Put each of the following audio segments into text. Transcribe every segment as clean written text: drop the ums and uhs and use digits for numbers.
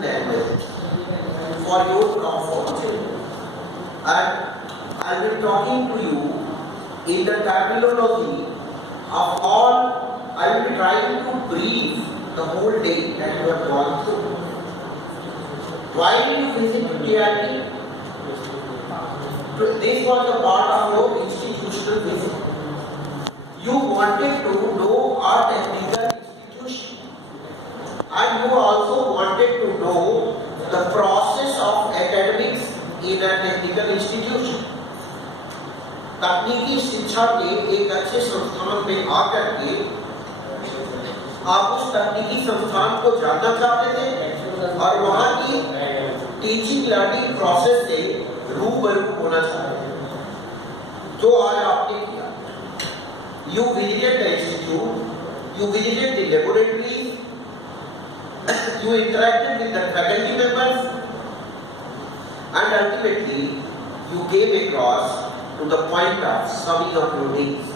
own language for your comfort. And I will be talking to you in the terminology of all. I will be trying to brief the whole day that you have gone through. While you visit TIT, this was a part of your institutional visit. You wanted to know our technical institution, and you also wanted to know the process of academics in a technical institution. तकनीकी शिक्षा के एक अच्छे संस्थान में आकर के आप उस तकनीकी संस्थान को जानना चाहते थे और वहाँ की टीचिंग लर्निंग प्रोसेस से रूबरू होना चाहते थे। जो आज आपने किया, you visited the institute, you visited the laboratories, you interacted with the faculty members, and ultimately you came across to the point of summing up your days.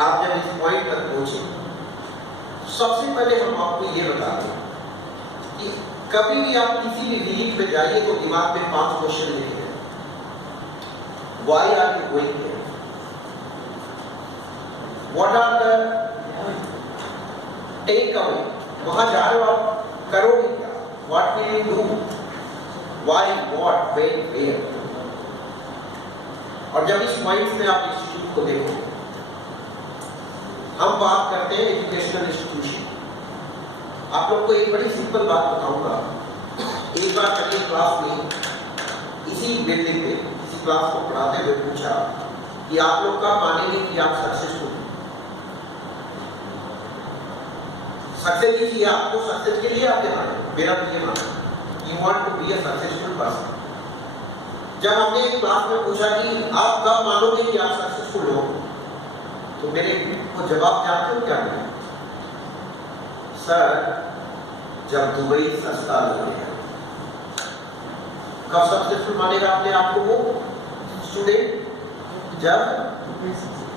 आप जब इस पॉइंट तक पहुंचे, सबसे पहले हम आपको ये बता दें कि कभी भी आप किसी भी विजिट पे जाइए तो दिमाग में 5 क्वेश्चन लिखे हैं। Why are you going there? What are the takeaway? वहां जा रहे हो आप, करोगे क्या? What will you do? Why, what, when, where? और जब इस पॉइंट में आप इंस्टीट्यूट को देखो, हम बात करते हैं एजुकेशनल इंस्टीट्यूशन। आप लोग को एक बड़ी सिंपल बात बताऊंगा। एक बार मैंने क्लास में इसी बिल्डिंग में किसी क्लास को पढ़ाते हुए पूछा कि आप लोग का मानेंगे कि आप सक्सेसफुल हैं? सक्सेस की चाहिए आपको, सक्सेस के लिए आपके माने, मेरा तो ये मानना, you want to be a successful person. जब हमने एक क्लास में पूछा कि आप कब मानोगे कि आप सक्सेसफुल हो, तो मेरे को जवाब जानते हो क्या मिला? सर, जब दुबई सस्ता लगेगा। कब सक्सेसफुल मानेगा अपने आप को वो स्टूडेंट? जब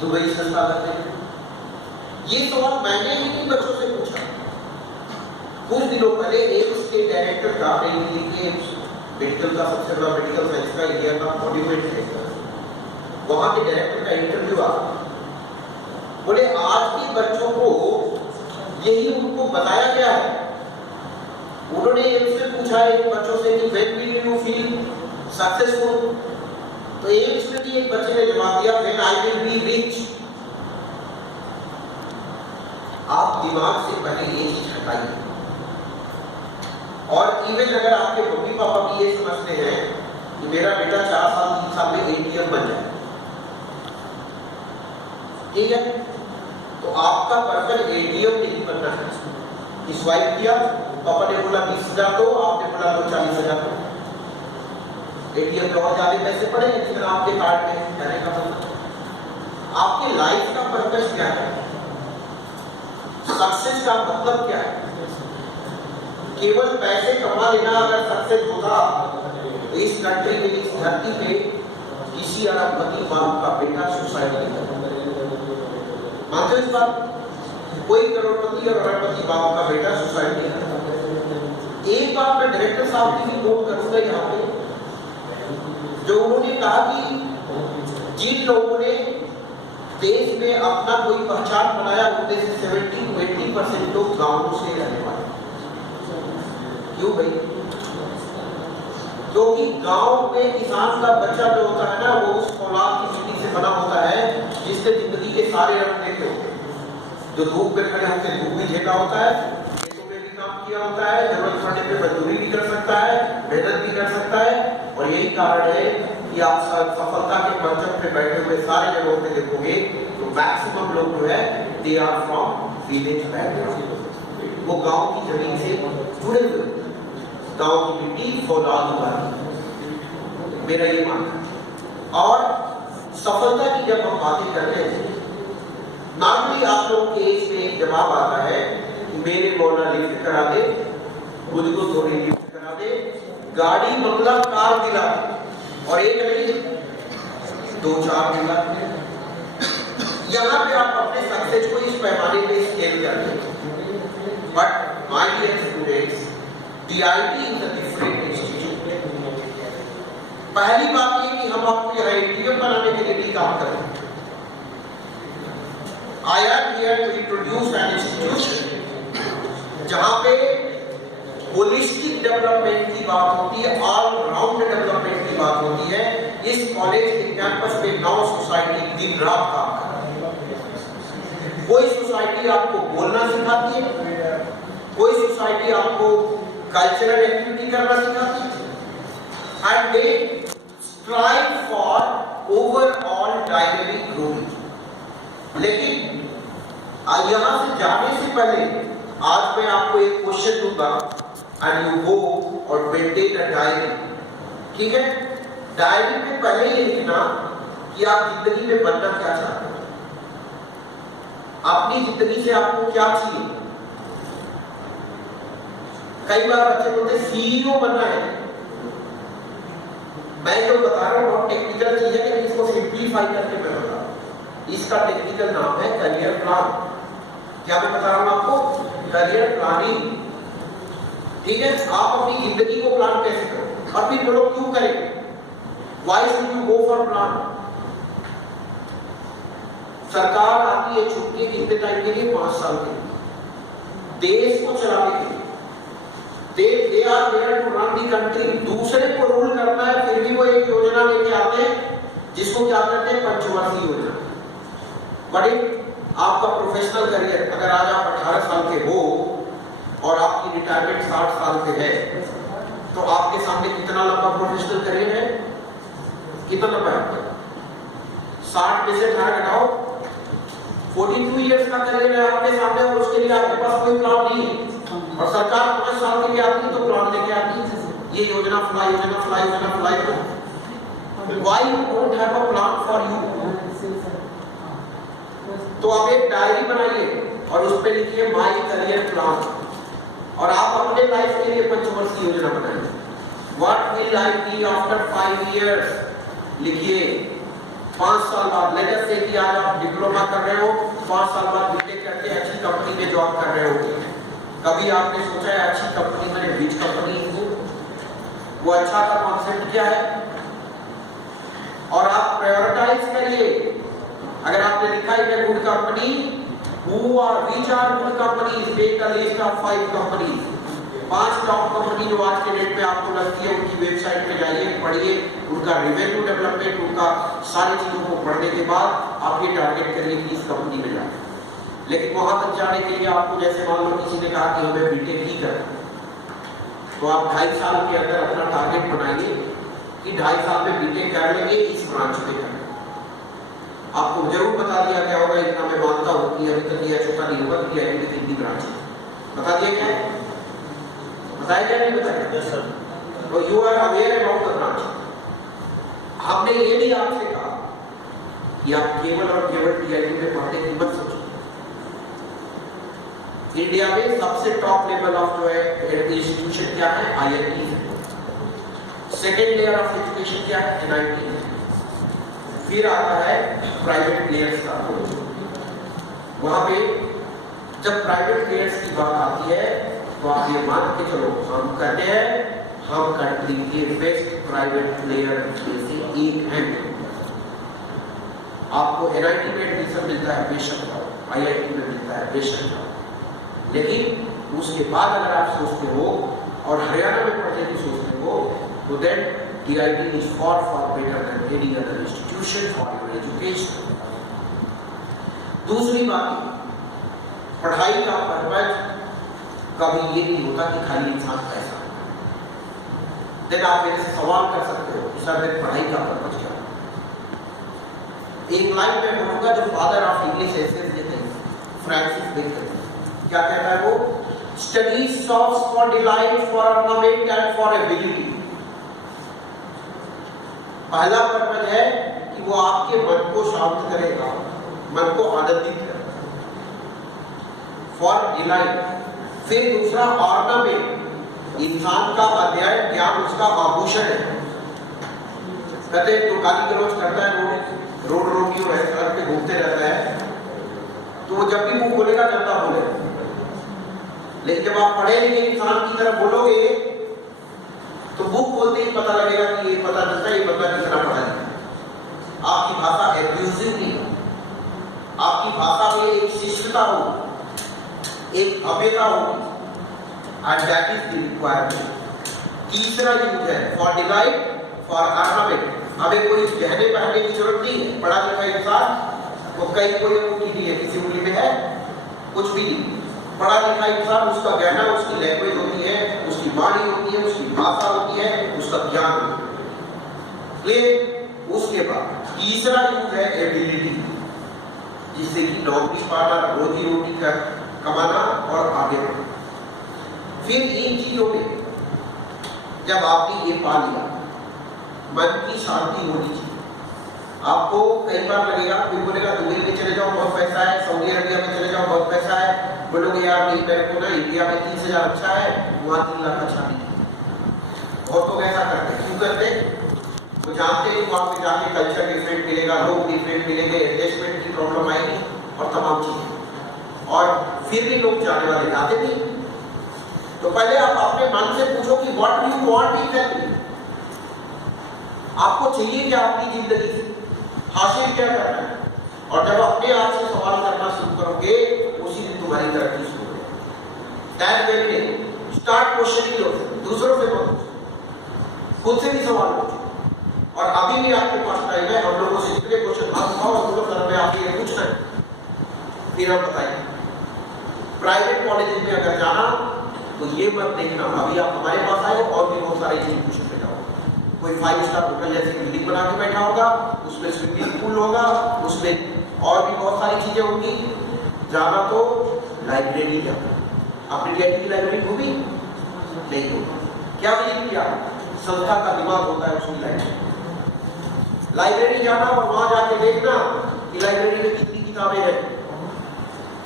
दुबई सस्ता लगेगा। ये सवाल मैंने ही इन बच्चों से पूछा। कुछ दिनों पहले एम्स के डायरेक्टर का, मेडिकल का सबसे बड़ा मेडिकल साइंस का इंडिया का मॉड्यूमेंट है, वहां के डायरेक्टर का इंटरव्यू आ, बोले आज के बच्चों को यही उनको बताया गया है। उन्होंने एम्स में पूछा एक बच्चों से कि when will you feel successful, तो एम्स में भी एक बच्चे ने जवाब दिया when I will be rich. आप दिमाग से पहले ये चीज हटाइए। और इवन अगर आपके मम्मी पापा भी ये समझते हैं कि मेरा बेटा 4 साल 3 साल में एटीएम बन जाए, ठीक है, तो आपका पर्पल एटीएम नहीं बनना है। स्वाइप किया, पापा ने बोला 20,000 दो, आपने बोला 40,000 दो, एटीएम में और ज्यादा पैसे पड़े जितना आपके कार्ड में जाने का मतलब। आपके लाइफ का पर्पस क्या है? सक्सेस का मतलब क्या है? केवल पैसे कमा लेना अगर सक्सेस होगा, तो इस कंट्री में, इस धरती पे किसी अरबपति बाप का बेटा सुसाइड नहीं करता। मानते हो इस बात? कोई करोड़पति और अरबपति बाप का बेटा सुसाइड नहीं करता। एक बार मैं डायरेक्टर साहब की भी कोट करूंगा यहाँ पे, जो उन्होंने कहा कि जिन लोगों ने देश में अपना कोई पहचान बनाया उनमें से 70 to 80% लोग गांवों से रहने वाले। क्यों भाई? क्योंकि गांव में किसान का बच्चा जो होता है ना, वो उस औलाद की मिट्टी से बना होता है जिसने जिंदगी के सारे रंग देखे होते हैं। जो धूप में खड़े होकर धूप भी झेला होता है, खेतों में भी काम किया होता है, जरूरत पड़ने पे मजदूरी भी कर सकता है, मेहनत भी कर सकता है। और यही कारण है कि आप सफलता के मंचन पे बैठे हुए सारे जगहों पे देखोगे तो मैक्सिमम लोग जो है they are from village background. वो गांव की जमीन से जुड़े हुए, गांव की मिट्टी फौलाद हुआ, मेरा ये मानना है। और सफलता की जब हम बातें करते हैं, नॉर्मली आप लोग के इसमें एक जवाब आता है कि मेरे मौला लिफ्ट करा दे, मुझको थोड़ी लिफ्ट करा दे, गाड़ी बंगला कार दिला, और एक नहीं 2-4 दिला। यहाँ पे आप अपने सक्सेस को इस पैमाने पे स्केल करते हैं। But my dear students, do DIT is a different institute. पहली बात ये कि हम आपको यह ATM बनाने के लिए भी काम कर रहे हैं। I am here to introduce an institution जहां पे होलिस्टिक डेवलपमेंट की बात होती है, ऑल राउंड डेवलपमेंट की बात होती है। इस कॉलेज के कैंपस में 9 सोसाइटी दिन रात काम कर रही है। कोई सोसाइटी आपको बोलना सिखाती है, कोई सोसाइटी आपको कल्चरल एक्टिविटी करना सिखाती है, and they strive for overall dynamic growth. लेकिन यहां से जाने से पहले आज मैं आपको एक क्वेश्चन दूंगा एंड यू गो और मेंटेन अ डायरी। ठीक है, डायरी में पहले ये लिखना कि आप जिंदगी में बनना क्या चाहते हो, अपनी जिंदगी से आपको क्या चाहिए। कई बार बच्चे बोलते CEO बनना है। मैं जो बता रहा हूं बहुत टेक्निकल चीज है, लेकिन इसको सिंप्लीफाई करके मैं बता रहा हूं। इसका टेक्निकल नाम है करियर प्लान। क्या मैं बता रहा हूं आपको? Career planning. ठीक है, आप अपनी जिंदगी को प्लान कैसे करो, और फिर बोलो क्यों करें, why should you go for plan. सरकार आती है छुट्टी कितने टाइम के लिए? 5 साल के लिए, देश को चलाने के लिए। they are there to run the country। दूसरे को रूल करना है, फिर भी वो एक योजना लेके आते हैं जिसको क्या कहते हैं? पंचवर्षीय योजना। बड़े आपका प्रोफेशनल करियर, अगर आज आप 18 साल के हो और आपकी रिटायरमेंट 60 साल पे है, तो आपके सामने कितना लंबा प्रोफेशनल करियर है? कितना लंबा है? 60 में से 18 घटाओ, 42 इयर्स का करियर है आपके सामने, और उसके लिए आपके पास कोई प्लान नहीं है। और सरकार 5 साल के लिए आती है तो प्लान लेके आती है, ये योजना फलाई, योजना फलाई, योजना फलाई। Why you don't have a plan for you? तो आप एक डायरी बनाइए और उस पे लिखिए माय करियर प्लान, और आप अपने लाइफ के लिए पंचवर्षीय योजना बनाइए। What will I be after 5 years, लिखिए। 5 साल बाद, लेट अस से कि आज आप डिप्लोमा कर रहे हो, 5 साल बाद बीटेक करके अच्छी कंपनी में जॉब कर रहे हो। कभी आपने सोचा है अच्छी कंपनी मैंने बीच कंपनी हूं, वो अच्छा का कॉन्सेप्ट क्या है? और आप प्रायोरिटाइज करिए। अगर आपने लिखा है good company, which are good companies, make a list of 5 companies। 5 top company जो आज के डेट में आपको लगती है, उनकी वेबसाइट पे जाइए, पढ़िए, उनका रेवेन्यू डेवलपमेंट, उनका सारी चीजों को पढ़ने के बाद आप ये टारगेट करिए कि इस कंपनी में जाए। लेकिन वहां तक जाने के लिए आपको, जैसे मान लो किसी ने कहा कि हमें बीटेक ही करना, तो आप 2.5 साल के अंदर अपना टारगेट बनाइए कि 2.5 साल में बीटेक कर लेंगे, इस ब्रांच में करना। आपको जरूर बता दिया गया होगा, इतना मैं मानता हूं कि अभी तक यह छोटा नहीं होगा कि आईटी कितनी ब्रांच है। बता दिया क्या है? बताया क्या नहीं बताया? तो you are aware about the branch. हमने ये भी आपसे कहा कि आप केवल और केवल टीआईटी में पढ़ने की मत सोचो। इंडिया में सबसे टॉप लेवल ऑफ जो है इंस्टीट्यूशन क्या है? IIT है। सेकेंड लेयर ऑफ एजुकेशन क्या है? NIT है। फिर आता है प्राइवेट प्लेयर्स का। वहां पे जब प्राइवेट प्लेयर्स की बात आती है तो आप ये मान के चलो, हम कहते हैं हम कंट्री के बेस्ट प्राइवेट प्लेयर में से एक हैं। आपको NIT में एडमिशन मिलता है, बेशक जाओ, IIT में मिलता है, बेशक जाओ। लेकिन उसके बाद अगर आप सोचते हो और हरियाणा में पढ़ने की सोचते हो, तो then DIT is far better than any other institution for your education। दूसरी बात, पढ़ाई का पर्पज कभी ये नहीं होता कि खाली इंसान पैसा। देन आप मेरे से सवाल कर सकते हो कि सर फिर पढ़ाई का पर्पज क्या? एक लाइन में बोलूंगा जो फादर ऑफ इंग्लिश एसेस देते हैं, फ्रांसिस बेकन, क्या कहता है वो? Study serves for delight, for ornament and for ability. पहला पर्पज है कि वो आपके मन को शांत करेगा, मन को आनंदित करेगा, फॉर डिलाइट। फिर दूसरा ऑर्नामेंट, इंसान का अध्ययन ज्ञान उसका आभूषण है। कहते हैं तो गाली गलौज करता है, रोड रोकियो है, सड़क पे घूमते रहता है, तो वो जब भी मुंह खोलेगा जनता बोलेगा। लेकिन जब आप पढ़े लिखे इंसान की तरफ बोलोगे पता लगेगा कि ये पता चलता है ये बंदा कितना पढ़ा लिखा है। आपकी भाषा एब्यूजिव नहीं हो, आपकी भाषा में एक शिष्टता हो, एक भव्यता होगी, and that is the requirement. तीसरा यूज है फॉर डिवाइड फॉर ऑर्नामेंट। हमें कोई गहने पहनने की जरूरत नहीं है। पढ़ा लिखा इंसान वो कई कोई उंगली नहीं है, किसी उंगली में है कुछ भी नहीं। पढ़ा लिखा इंसान उसका गहना उसकी लैंग्वेज होती है, उसकी वाणी होती है, उसकी भाषा होती है, उसका ज्ञान होती है। उसके बाद तीसरा यूज है एबिलिटी, जिससे कि नौकरी पाना, रोजी रोटी कमाना और आगे बढ़ना। फिर इन चीजों में जब आपने ये पा लिया, मन की शांति होनी चाहिए। आपको कई बार लगेगा, कोई बोलेगा दुबई में चले जाओ बहुत पैसा है, सऊदी अरबिया में चले जाओ बहुत पैसा है, बोलोगे यार मेरे को ना इंडिया में 30,000 अच्छा है, वहाँ 3 लाख अच्छा नहीं है। बहुत लोग ऐसा करते हैं। क्यों करते हैं? वो जानते हैं वहाँ पे जाके कल्चर डिफरेंट मिलेगा, लोग डिफरेंट मिलेंगे, एडजस्टमेंट की प्रॉब्लम आएगी और तमाम चीजें। और फिर भी लोग जाने वाले जाते नहीं। तो पहले आप अपने मन से पूछो कि what do you want exactly, आपको चाहिए क्या अपनी जिंदगी से, हासिल क्या करना है। और जब अपने आप से सवाल करना शुरू करोगे, उसी दिन तुम्हारी तरक्की शुरू हो जाएगी। That very day start questioning yourself. दूसरों से मत खुद से भी सवाल पूछो। और अभी भी आपके पास टाइम है, हम लोगों से जितने क्वेश्चन हाथ उठाओ और बोलो सर मैं आपसे ये पूछना है, फिर हम बताएंगे। प्राइवेट कॉलेज में अगर जाना तो ये मत देखना अभी आप हमारे पास आए और भी बहुत सारी चीज पूछने जाओ। कोई 5 स्टार होटल जैसी बिल्डिंग बना के बैठा होगा, उसमें स्विमिंग पूल होगा, उसमें और भी बहुत सारी चीजें होंगी। जाना तो लाइब्रेरी जाना। आपने डीआईटी की लाइब्रेरी घूमी? नहीं होगी। क्या विजिट किया? संस्था का दिमाग होता है उसकी लाइब्रेरी जाना और वहां जाके देखना कि लाइब्रेरी में कितनी किताबें हैं।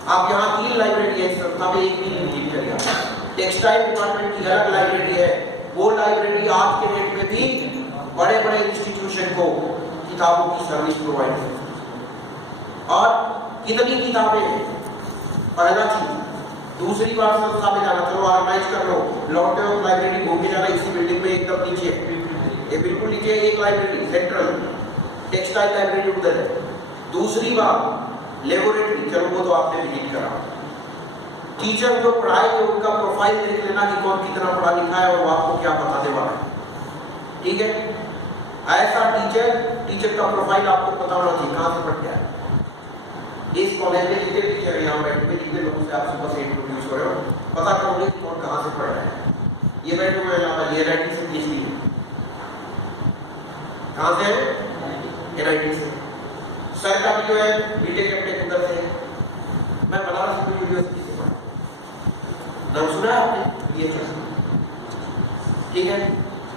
आप यहाँ 3 लाइब्रेरी है, संस्था में एक भी नहीं विजिट करेगा। टेक्सटाइल डिपार्टमेंट की अलग लाइब्रेरी है, वो लाइब्रेरी आज के डेट में भी बड़े बड़े इंस्टीट्यूशन को किताबों की सर्विस प्रोवाइड करती। और कितनी किताबें हैं, पहला चीज। दूसरी बार संस्था में जाना, चलो ऑर्गेनाइज कर लो, लौटते हो लाइब्रेरी घूम के जाना, इसी बिल्डिंग में एकदम नीचे ये बिल्कुल नीचे एक लाइब्रेरी सेंट्रल, टेक्सटाइल लाइब्रेरी उधर है। दूसरी बार लेबोरेटरी, चलो वो तो आपने विजिट करा। टीचर जो पढ़ाएंगे उनका प्रोफाइल देख लेना कि कौन कितना पढ़ा लिखा है और वो आपको क्या बताने वाला है। ठीक है, ऐसा टीचर का प्रोफाइल आपको पता होना चाहिए, कहाँ से पढ़ गया है। इस कॉलेज में जितने टीचर यहाँ बैठे हुए, जितने लोगों से आप सुबह से इंट्रोड्यूस हो रहे हो, पता करोगे कि कौन कहाँ से पढ़ रहा है। ये बैठे हुए NIT से PhD, कहाँ से है? NIT से। सर का भी जो है बीटेक एमटेक उधर से। मैं बनारस हिंदू यूनिवर्सिटी से पढ़ा, नाम सुना है आपने? BHS। ठीक है,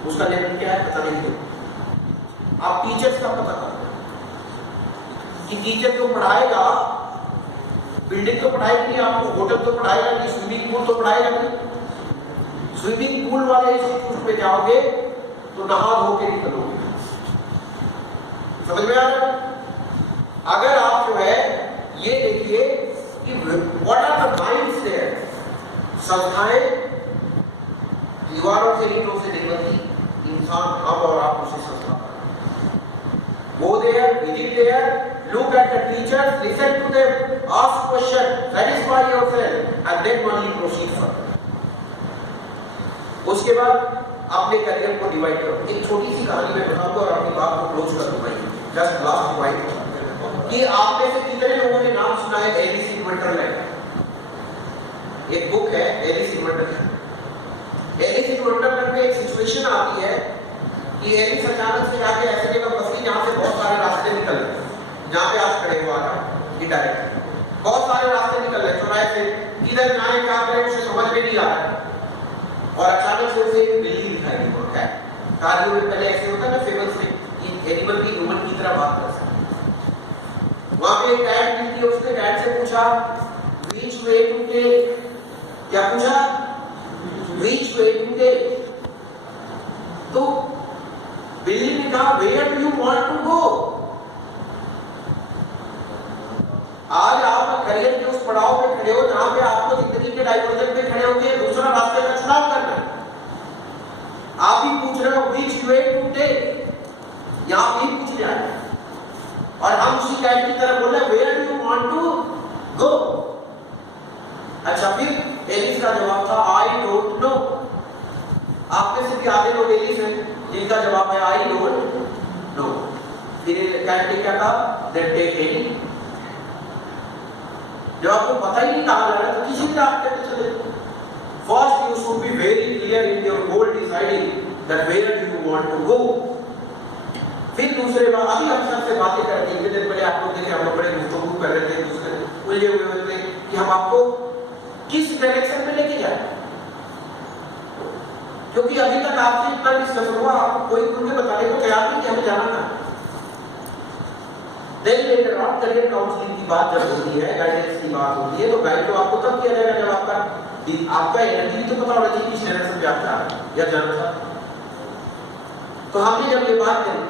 उसका लेवल क्या है पता नहीं। तो आप टीचर्स का पता करो कि टीचर जो पढ़ाएगा, बिल्डिंग तो पढ़ाएगी नहीं आपको, होटल तो पढ़ाएगा नहीं, स्विमिंग पूल तो पढ़ाएगा नहीं। स्विमिंग पूल वाले इंस्टीट्यूट में जाओगे तो नहा धो के निकलोगे। समझ में आ रहा है? अगर आप जो है ये देखिए कि what are the minds there. संस्थाएं दीवारों से ईंटों से नहीं बनती, इंसान हम और आप उसे संस्था Go there, visit there, look at the teachers, listen to them, ask questions, satisfy yourself, and then only proceed further. उसके बाद अपने करियर को डिवाइड करो। एक छोटी सी कहानी मैं बताऊंगा और अपनी बात को क्लोज कर दूंगा। जस्ट लास्ट पॉइंट कि आप में से कितने लोगों ने नाम सुना है एलिस इन वंडरलैंड? एक बुक है Alice in Wonderland. Alice in Wonderland में एक सिचुएशन आती है कि एलिस अचानक से जाके ऐसे जगह फंसी जहाँ से बहुत सारे रास्ते निकल रहे हैं, जहाँ पे आज खड़े हुआ था ये डायरेक्ट बहुत सारे रास्ते निकल रहे हैं चौराहे से, किधर जाए क्या करें उसे समझ में नहीं आ रहा है। और अचानक से उसे एक बिल्ली दिखाई दी। वो क्या कार्यों में पहले ऐसे होता है ना फेमस में कि एनिमल भी ह्यूमन की तरह बात कर सकते। वहां पे एक कैट मिलती है, उसने कैट से पूछा व्हिच वे टू टेक, क्या पूछा? Which way to take. तो बिल्ली ने कहा where do you want to go. आज आप करियर के उस पड़ाव पे खड़े हो जहां पे आपको जिंदगी के डाइवर्जन पे खड़े होकर दूसरा रास्ते का चुनाव करना है। आप ही पूछ रहे है which way to take, यहाँ पे पूछ रहा है और हम उसी कैट की तरह बोल रहे हैं where do you want to go। अच्छा, फिर एलिस का जवाब था I don't know। आप में से भी आधे लोग एलिस हैं जिनका जवाब है I don't know। फिर कैट ने क्या कहा, then take any। जब आपको पता ही नहीं कहा जा रहा है तो किसी भी आप कहते चले। First you should be very clear in your goal, deciding that where do you want to go। फिर दूसरे बार अभी हम सबसे बातें करते हैं, दिन पहले आप लोग देखे हम लोग बड़े गुफ्तगू कर रहे थे दूसरे उलझे हुए थे कि हम आपको किस डायरेक्शन में लेके जाए, क्योंकि अभी तक आपसे इतना डिस्कशन हुआ, आपको कोई खुल के बताने को तैयार नहीं कि हमें जाना ना। Then later on career counselling की बात जब होती है, गाइडेंस की बात होती है, तो गाइड तो आपको तब किया जाएगा जब आपका एनर्जी तो पता होना चाहिए किस डायरेक्शन में आप जा रहे हैं या जाना था। तो हमने जब ये बात करी,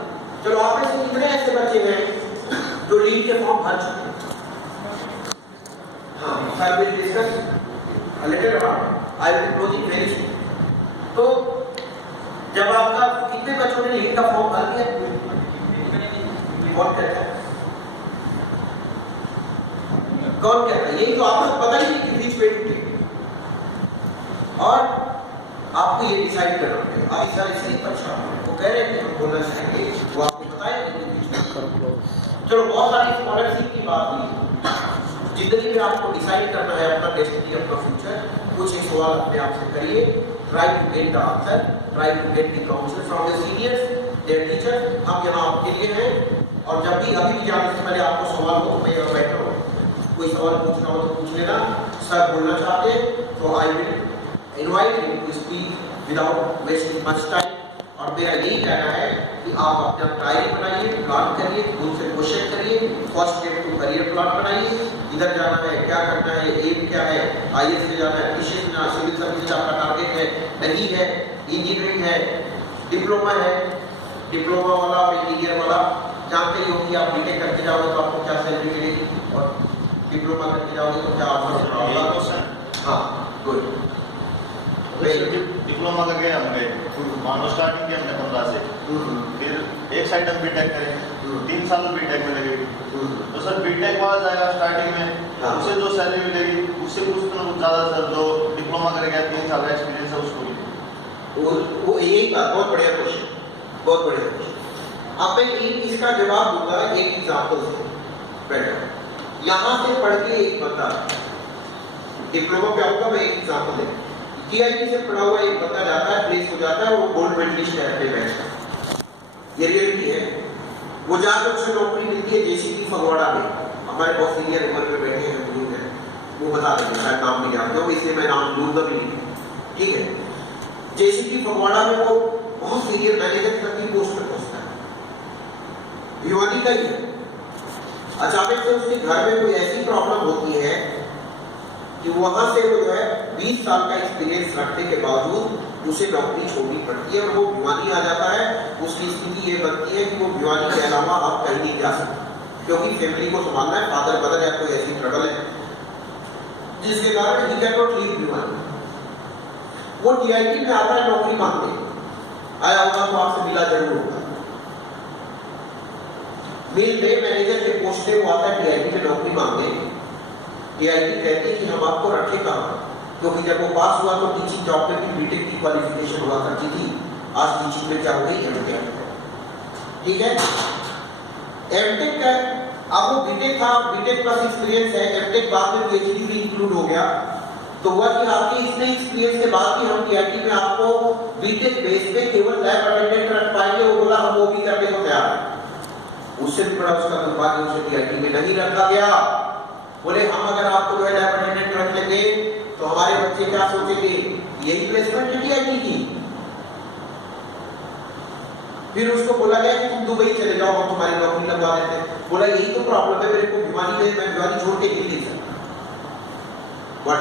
चलो आप में से कितने ऐसे बच्चे हैं जो लीड के फॉर्म भर चुके हैं? हाँ, sir will discuss later on, I will closing very soon. तो जब आपका कितने बच्चों ने लीड का फॉर्म भर दिया? कौन कहता है? कौन कहता है? यही तो आपको पता ही नहीं कि बीच में टूटे और आपको ये डिसाइड करना पड़ेगा। अभी सर इसलिए परेशान हो, वो कह रहे हैं कि हम बोलना चाहेंगे, वो आपको बताए नहीं। चलो, बहुत सारी स्कॉलरशिप की बात हुई। जिंदगी में आपको डिसाइड करना है अपना डेस्टिनी, अपना फ्यूचर। कुछ एक सवाल अपने आप से करिए, try to get the answer, try to get the counsel from the seniors, their teacher. हम यहाँ आपके लिए हैं और जब भी अभी भी जाने से पहले आपको सवाल हो तो मैं यहाँ बैठा हूँ, कोई सवाल पूछना हो तो पूछ लेना। सर बोलना चाहते हैं तो I will invite you to speak without wasting much time. और मेरा यही कहना है कि आप अपना डायरी बनाइए, प्लान करिए, दूसरे क्वेश्चन करिए, first step to career plan बनाइए, इधर जाना है, क्या करना है, एम क्या है, आईएएस में जाना है, पीसीएस में, सिविल सर्विस आपका टारगेट है, नहीं है, इंजीनियरिंग है, डिप्लोमा है, डिप्लोमा वाला और इंजीनियर वाला जानते ही होगी। आप बीटेक करके जाओगे तो आपको क्या सैलरी मिलेगी और डिप्लोमा करके जाओगे तो क्या आपको। हाँ, गुड। डिप्लोमा का गए हम गए, मानो स्टार्टिंग की हमने 15 से, फिर एक साइड हम बीटेक करें, 3 साल बीटेक में लगेगी। तो सर बीटेक वाला जाएगा स्टार्टिंग में, उसे जो सैलरी मिलेगी उससे कुछ ना कुछ ज्यादा सर जो डिप्लोमा करेगा 3 साल का एक्सपीरियंस है उसको वो यही बात। बहुत बढ़िया क्वेश्चन, बहुत बढ़िया क्वेश्चन। अब मैं इसका जवाब दूंगा एक एग्जाम्पल से। बैठो, यहाँ से पढ़ के एक बंदा डिप्लोमा पे आऊंगा, मैं एक एग्जाम्पल दूंगा। टीआईटी से पढ़ा हुआ एक बंदा जाता है, प्लेस हो जाता है, वो गोल्ड मेडलिस्ट है अपने बैच का, ये रियलिटी है। वो जाकर उसे नौकरी मिलती है जेसीबी फगवाड़ा में। हमारे बहुत सीनियर उम्र में बैठे हैं बुजुर्ग हैं, वो बता देंगे, शायद नाम नहीं जानते हो, इसलिए मैं नाम लूंगा भी नहीं, ठीक है। जेसीबी फगवाड़ा में वो बहुत सीनियर मैनेजर तक की पोस्ट पर पहुंचता है, भिवानी का ही है। अचानक से उसके घर में कोई ऐसी प्रॉब्लम होती है कि वहां से वो जो है 20 साल का एक्सपीरियंस रखने के बावजूद उसे नौकरी छोड़नी पड़ती है और वो भिवानी आ जाता है। उसकी स्थिति ये बनती है कि वो भिवानी के अलावा आप कहीं नहीं जा सकते, क्योंकि फैमिली को संभालना है, फादर मदर या कोई ऐसी ट्रबल है जिसके कारण he can not leave Bhiwani. वो टीआईटी में आता है नौकरी मांगने, आया होगा तो आपसे मिला जरूर होगा। मिल में मैनेजर के पोस्ट पे वो आता है टीआईटी में नौकरी मांगने। टीआईटी कहती है कि हम आपको रखे कहाँ, क्योंकि जब वो पास हुआ तो टीचिंग जॉब में भी बीटेक की क्वालिफिकेशन हुआ करती थी। आज टीचिंग में क्या हो गई, एमटेक, ठीक है। एमटेक का अब वो बीटेक था, बीटेक प्लस एक्सपीरियंस है, एमटेक बाद में पीएचडी भी इंक्लूड हो गया। तो हुआ कि आपके इतने एक्सपीरियंस के बाद भी हम टीआईटी में आपको बीटेक बेस पे केवल लैब अटेंडेंट रख पाएंगे। वो बोला हम वो भी करने को तैयार हैं। उससे भी बड़ा उसका दुर्भाग्य, उसे टीआईटी में नहीं रखा गया। बोले हम अगर आपको जो है लैब अटेंडेंट रख लेंगे तो हमारे बच्चे क्या सोचेंगे, यही प्लेसमेंट है टीआईटी की। फिर उसको बोला गया कि तुम दुबई चले जाओ, हम तुम्हारी नौकरी लगवा देते हैं। बोला यही तो प्रॉब्लम है, मेरे को भिवानी में, मैं भिवानी छोड़ के नहीं सकता। व्हाट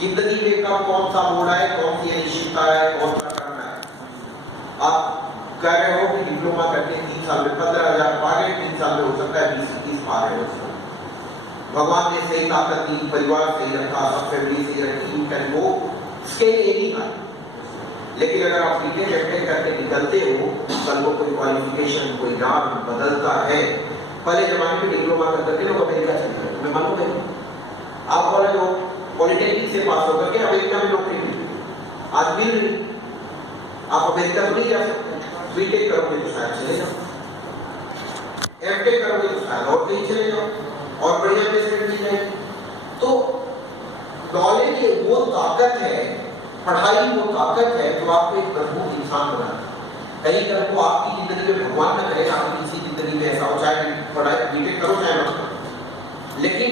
जिंदगी में कब कौन सा मोड़ है, कौन सी अनिश्चितता है, कौन सा करना है। आप कह रहे हो कि डिप्लोमा करके 3 साल में 15,000 पा गए, 3 साल में हो सकता है 20-21 पा रहे हो। भगवान ने सही ताकत दी, परिवार सही रखा, सब फैमिली सही रखी, you can go scale any high. लेकिन अगर आप बीटेक एमटेक करके निकलते हो, कल को कोई क्वालिफिकेशन कोई नाम बदलता है। पहले जमाने में डिप्लोमा करके लोग अमेरिका चले गए, मैं मालूम है आप बोले जो पॉलिटेक्निक से पास होकर के अमेरिका में नौकरी मिली, आज मिल रही। आप अमेरिका तो नहीं जा सकते, बीटेक करोगे तो शायद चले जाओ, एमटेक करोगे तो शायद और कहीं चले जाओ और बढ़िया प्लेसमेंट मिल जाएगी। तो नॉलेज वो ताकत है, पढ़ाई वो ताकत है जो आपको एक मजबूत इंसान बनाती है। कहीं कल को आपकी जिंदगी में भगवान न करे आपकी किसी जिंदगी में ऐसा हो, चाहे पढ़ाई बीटेक करो चाहे मत करो, लेकिन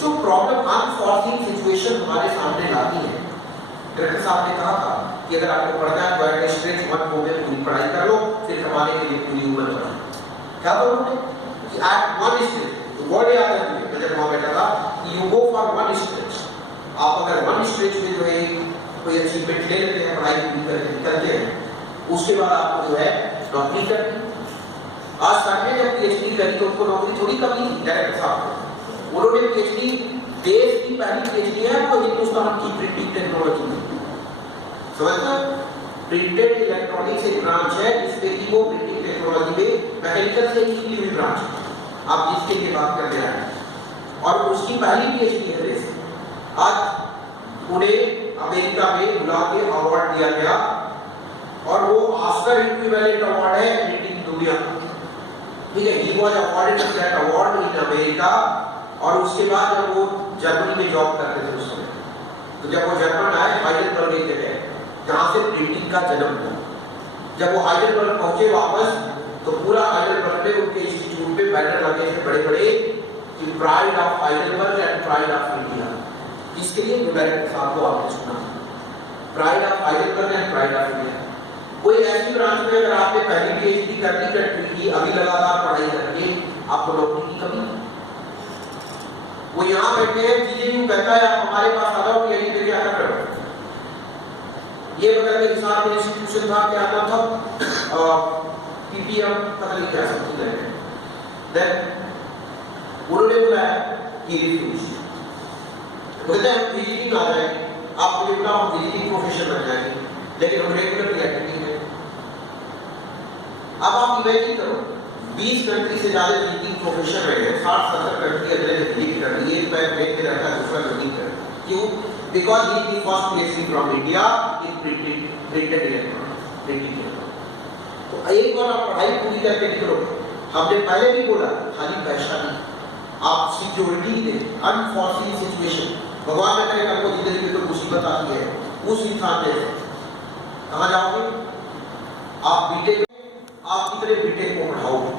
जो प्रॉब्लम अनफॉर्सिंग सिचुएशन हमारे सामने लाती है। डॉक्टर साहब ने कहा था कि अगर आपको पढ़ना है तो एट स्ट्रेच वन हो में पूरी पढ़ाई कर लो, फिर कमाने के लिए पूरी उम्र पढ़ो। क्या बोल रहे कि एट वन स्ट्रेच, तो वर्ड याद रखिए, मैं जब वहां बैठा था कि you go for one stretch. आप अगर वन स्ट्रेच में जो है कोई अचीवमेंट ले लेते हैं, पढ़ाई पूरी करके निकलते हैं, उसके बाद आपको जो है नौकरी करनी। आज सर ने जब पीएचडी करी तो उनको नौकरी थोड़ी कमी थी। डायरेक्टर साहब उन्होंने पीएचडी, देश की पहली पीएचडी है वो हिंदुस्तान की प्रिंटिंग टेक्नोलॉजी में, समझना। प्रिंटेड इलेक्ट्रॉनिक्स एक ब्रांच है जिसमें कि वो प्रिंटिंग टेक्नोलॉजी में मैकेनिकल से निकली हुई ब्रांच है, आप जिसके लिए बात करने आए हैं, और उसकी पहली पीएचडी है देश। आज उन्हें अमेरिका में बुला के अवार्ड दिया गया और वो ऑस्कर इक्विवेलेंट अवार्ड है प्रिंटिंग दुनिया का, ठीक है। He was awarded with that award in America. और उसके बाद जब वो जर्मनी में जॉब करते थे उस समय, तो जब वो जर्मन आए हाइडेलबर्ग एक जगह जहाँ से प्रिंटिंग का जन्म हुआ, जब वो हाइडेलबर्ग पहुंचे वापस, तो पूरा हाइडेलबर्ग में उनके इंस्टीट्यूट पे बैनर लगे थे बड़े बड़े कि pride of Heidelberg and pride of India. इसके लिए डायरेक्टर साहब को आपने सुना, pride of Heidelberg and pride of India. कोई ऐसी ब्रांच में अगर आपने पहली पीएचडी कर ली, अभी लगातार पढ़ाई करके आपको नौकरी की कमी, वो यहाँ बैठे हैं, चीजें कहता है आप हमारे पास आ जाओ पीएचडी करके क्या कर रहे हो। ये बगल में हिसाब में इंस्टीट्यूशन था, क्या नाम था, पीपीएम पता नहीं क्या समथिंग है। देन उन्होंने बुलाया कि रिफ्यूज, बोलते हैं विजिटिंग आ जाएगी, आप मुझे बताओ हम विजिटिंग प्रोफेसर बन जाएंगे, लेकिन हम रेगुलर एक्टिविटी में। अब आप इमेजिन करो 20 कंट्री से ज्यादा विजिटिंग प्रोफेसर रहे हैं, 60-70 कंट्री अगले विजिट कर रही है, एक पैर ब्रेक में रहता है, दूसरा विजिट कर। क्यों? Because he is first PhD from India in printed electronics, printing. तो एक बार आप पढ़ाई पूरी करके निकलो, हमने पहले भी बोला खाली पैसा नहीं, आप सिक्योरिटी दें, अनफॉर्सिंग सिचुएशन, भगवान ने कहा आपको जिंदगी में तो मुसीबत आती है, उस इंसान जैसे कहाँ जाओगे आप? बीटेक, आप कितने बीटेक को पढ़ाओगे?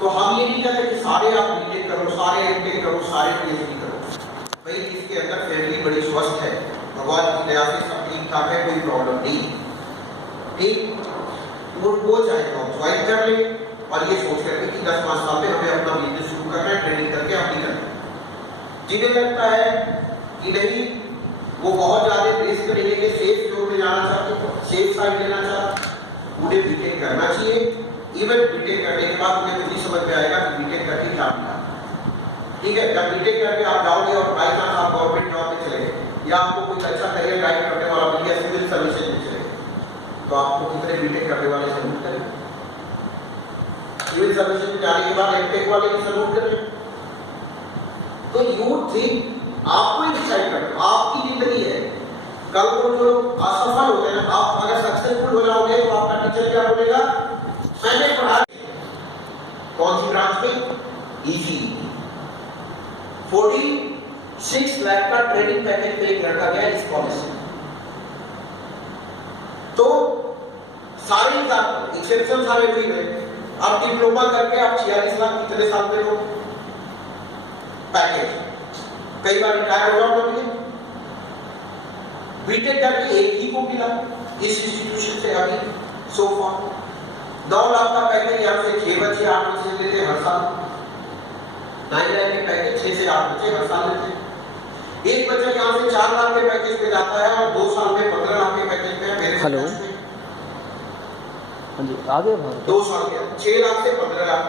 तो हम ये नहीं कहते कि सारे आप बीटेक करो, सारे एमटेक करो, सारे पीएचडी करो। भाई जिसके अंदर फैमिली बड़ी स्वस्थ है, भगवान की दया से सब ठीक ठाक है, कोई प्रॉब्लम नहीं, ठीक, वो चाहे तो ज्वाइन कर ले और ये सोच करके कि 10-5 साल में हमें अपना बिजनेस शुरू करना है, ट्रेनिंग करके अपनी करना है। जिन्हें लगता है कि नहीं वो बहुत ज्यादा रिस्क नहीं लेके सेफ जोन में जाना चाहते, सेफ साइड लेना चाहते, उन्हें बीटेक करना चाहिए। इवन बीटेक करने के बाद उन्हें खुद ही समझ में आएगा कि बीटेक करके क्या मिला, ठीक है। जब बीटेक करके आप जाओगे और बाई चांस आप गवर्नमेंट जॉब में चले गए या आपको कोई अच्छा करियर गाइड करने वाला मिल गया, सिविल सर्विसेज में चले, तो आपको कितने बीटेक करने वाले सलूट करें? सिविल सर्विसेज में जाने के बाद एमटेक वाले भी सलूट करें। तो यू थिंक आपको ही डिसाइड करना, आपकी जिंदगी है। कल को जो असफल होते हैं, आप अगर सक्सेसफुल हो जाओगे तो आपका टीचर क्या बोलेगा, मैंने पढ़ा। कौन सी ब्रांच में? ईजी। 46 लाख का ट्रेनिंग पैकेज पे एक लड़का गया इस कॉलेज से। तो सारे एक्सेप्शन सारे हुई गए। आप डिप्लोमा करके आप 46 लाख कितने साल में लो पैकेज, कई बार रिटायर हो जाओ तो बीटेक करके एक ही को मिला इस इंस्टीट्यूशन से अभी सो फार 9 लाख का पैकेज, यहाँ से 6 बच्चे 8 बच्चे लेते हर साल, 9 लाख के पैकेज 6 से 8 बच्चे हर साल लेते। एक बच्चा यहाँ से 4 लाख के पैकेज पे जाता है और 2 साल में 15 लाख के पैकेज पे है मेरे। हेलो, हाँ जी, आगे 2 साल के 6 लाख से 15 लाख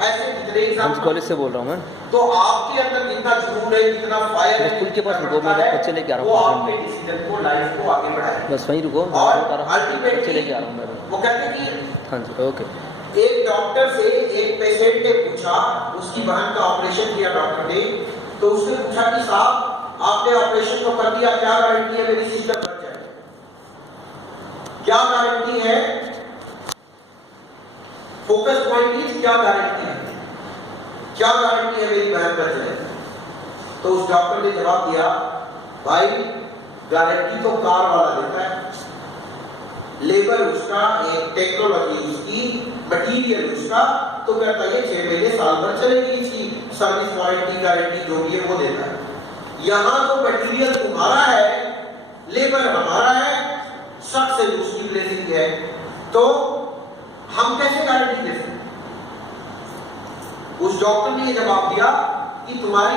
ऐसे कितने हम एग्जाम्पल। कॉलेज से बोल रहा हूँ मैं। तो आपके अंदर कितना जुनून है, कितना फायर है, स्कूल के पास कितना रुको, मैं है, बच्चे लेके आ रहा हूँ वो 5 आपके मिनट डिसीजन को, लाइफ को आगे बढ़ाए। बस वहीं रुको, मैं और बता रहा हूँ, बच्चे अल्टीमेटली लेके आ रहा हूँ मैं अभी। वो कहते हैं कि हाँ जी ओके। एक डॉक्टर से एक पेशेंट ने पूछा, उसकी बहन का ऑपरेशन किया डॉक्टर ने, तो उसने पूछा कि साहब आपने ऑपरेशन तो कर दिया, क्या गारंटी है मेरी सिस्टर बच जाए, क्या गारंटी है? फोकस पॉइंट इज क्या गारंटी है, क्या गारंटी है मेरी बहन बच जाए? तो उस डॉक्टर ने जवाब दिया, भाई गारंटी तो कार वाला देता है, लेबर उसका, एक टेक्नोलॉजी उसकी, मटीरियल उसका, तो कहता है 6 महीने साल भर चलेगी इसकी सर्विस वारंटी गारंटी जो भी है वो देता है। यहाँ तो मटीरियल तुम्हारा है, लेबर हमारा है, शख्स से उसकी ब्लेसिंग है, तो हम कैसे गारंटी दे सकते? उस डॉक्टर ने ये जवाब दिया कि तुम्हारी